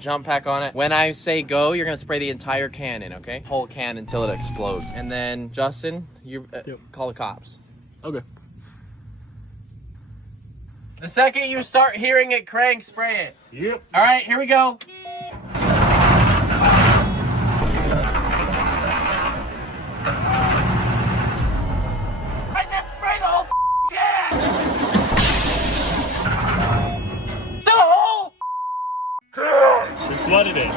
Jump pack on it. When I say go, you're gonna spray the entire can in, okay? Whole can until it explodes. And then, Justin, you call the cops. Okay. The second you start hearing it crank, spray it. Yep. All right, here we go. I said spray the whole can! The whole We flooded it.